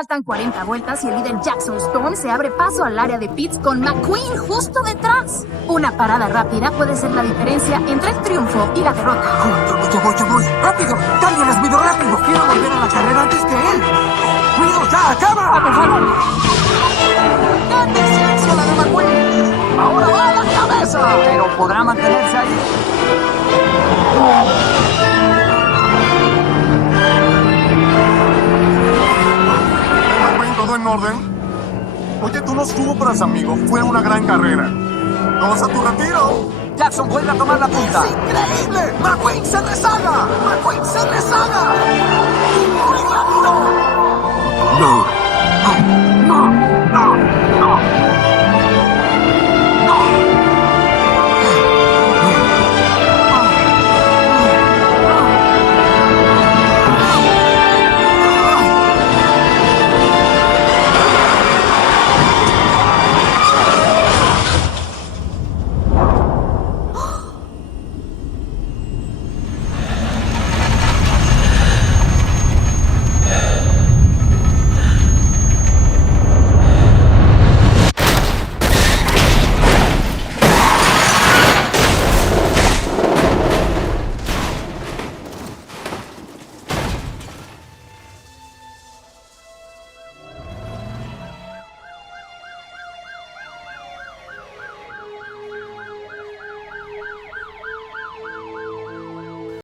Faltan 40 vueltas y el líder Jackson Storm se abre paso al área de pits con McQueen justo detrás. Una parada rápida puede ser la diferencia entre el triunfo y la derrota. Ya voy. ¡Rápido! ¡Daniel es muy rápido! Quiero volver a la carrera antes que él. ¡Cuido ya! ¡Acaba! ¡Por favor! ¡Gran descenso la de McQueen! ¡Ahora va a la cabeza! ¿Pero podrá mantenerse ahí? ¿Todo en orden? Oye, tú no sufras, amigo. Fue una gran carrera. ¡Vamos a tu retiro! Jackson vuelve a tomar la punta. ¡Es increíble! ¡McQueen se rezaga! ¡McQueen se rezaga! ¡Muy rápido! No.